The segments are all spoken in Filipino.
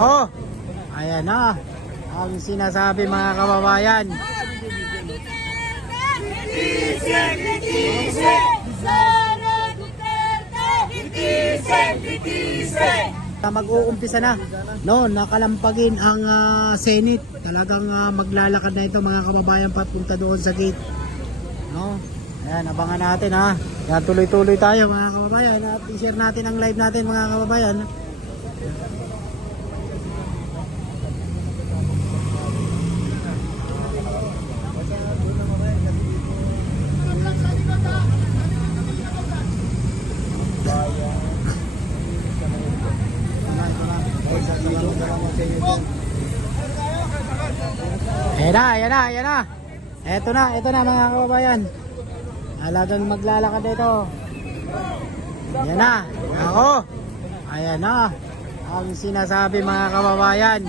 Ako, ayan na ang sinasabi mga kababayan. Mag-uumpisa na, no, nakalampagin ang Senate. Talagang maglalakad na ito mga kababayan papunta doon sa gate, no. Ayan, abangan natin ha. Yan, tuloy-tuloy tayo mga kababayan at i-share natin ang live natin mga kababayan. Ayan na. Ito na mga kababayan. Alagang maglalakad ito. Ayan na. Ako. Ayan na ang sinasabi mga kababayan.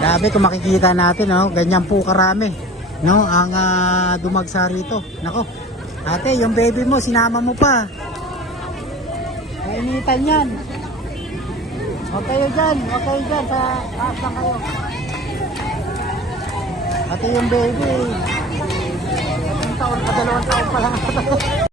Grabe kung makikita natin, no, ganyan po karami, no, ang dumagsa rito. Nako, ate, yung baby mo sinama mo pa. Kainitan yan. Huwag kayo dyan sa taas lang kayo. Ate, yung baby, 1 taon pa, 2 taon pa lang.